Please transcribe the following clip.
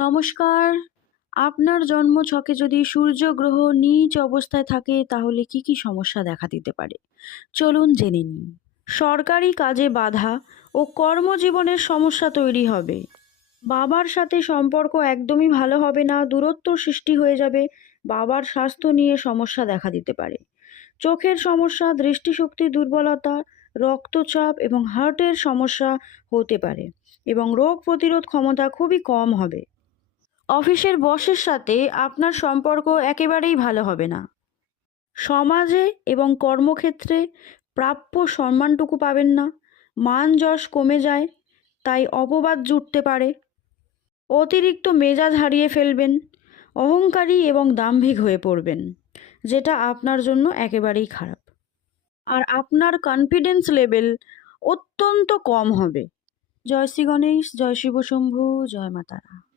নমস্কার। আপনার জন্মছকে যদি সূর্যগ্রহ নীচ অবস্থায় থাকে তাহলে কি সমস্যা দেখা দিতে পারে? চলুন জেনে নিই। সরকারি কাজে বাধা ও কর্মজীবনের সমস্যা তৈরি হবে। বাবার সাথে সম্পর্ক একদমই ভালো হবে না, দূরত্ব সৃষ্টি হয়ে যাবে। বাবার স্বাস্থ্য নিয়ে সমস্যা দেখা দিতে পারে। চোখের সমস্যা, দৃষ্টিশক্তির দুর্বলতা, রক্তচাপ এবং হার্টের সমস্যা হতে পারে এবং রোগ প্রতিরোধ ক্ষমতা খুবই কম হবে। অফিসের বসের সাথে আপনার সম্পর্ক একেবারেই ভালো হবে না। সমাজে এবং কর্মক্ষেত্রে প্রাপ্য সম্মানটুকু পাবেন না। মান যশ কমে যায়, তাই অপবাদ জুটতে পারে। অতিরিক্ত মেজাজ হারিয়ে ফেলবেন। অহংকারী এবং দাম্ভিক হয়ে পড়বেন, যেটা আপনার জন্য একেবারেই খারাপ। আর আপনার কনফিডেন্স লেভেল অত্যন্ত কম হবে। জয় শ্রী গণেশ, জয় শিব শম্ভু, জয় মা তারা।